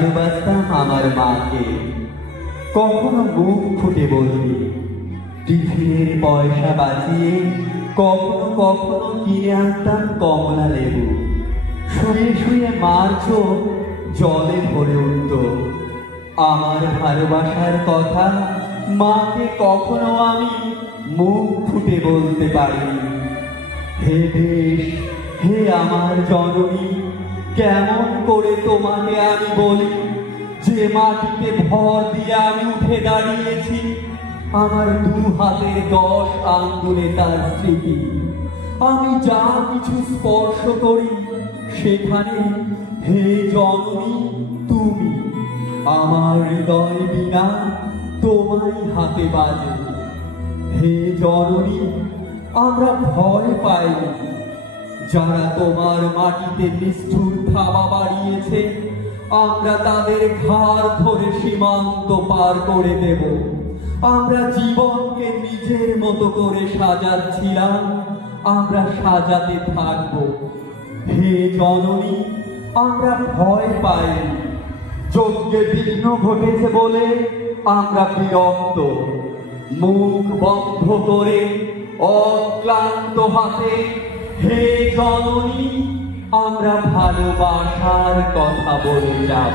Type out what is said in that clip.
ভালোবাসতাম আমার মাকে। কখনো মুখ ফুটে বলি, টিফিনের পয়সা বাঁচিয়ে কখনো কখনো কিনে আনতাম কমলা লেবু। শুয়ে শুয়ে মার চোখ জলে ভরে উঠত। আমার ভালোবাসার কথা মাকে কখনো আমি মুখ ফুটে বলতে পারিনি। হে দেশ, হে আমার জননী, কেমন করে তোমাকে আমি বলি যে মাটিতে ভর দিয়ে আমি উঠে দাঁড়িয়েছি। আমার দু হাতের 10 আঙ্গুলে তার স্মৃতি। আমি যা কিছু স্পর্শ করি সেখানে হে জননী তুমি। আমার হৃদয় বিনা তোমারই হাতে বাজে। হে জননী, আমরা ভয় পাইনি। যারা তোমার মাটিতে নিষ্ঠুর থাবা বাড়িয়েছে, আমরা তাদের ঘাড় ধরে সীমান্ত পার করে দেব। আমরা জীবনকে নিজের মতো করে সাজাচ্ছিলাম, আমরা সাজাতে থাকব। হে জননী, আমরা ভয় পাইনি। যজ্ঞে বিঘ্ন ঘটেছে বলে আমরা বিরক্ত। মুখ বন্ধ করে অক্লান্ত হাতে হে জননী আমরা ভালোবাসার কথা বলে যাব।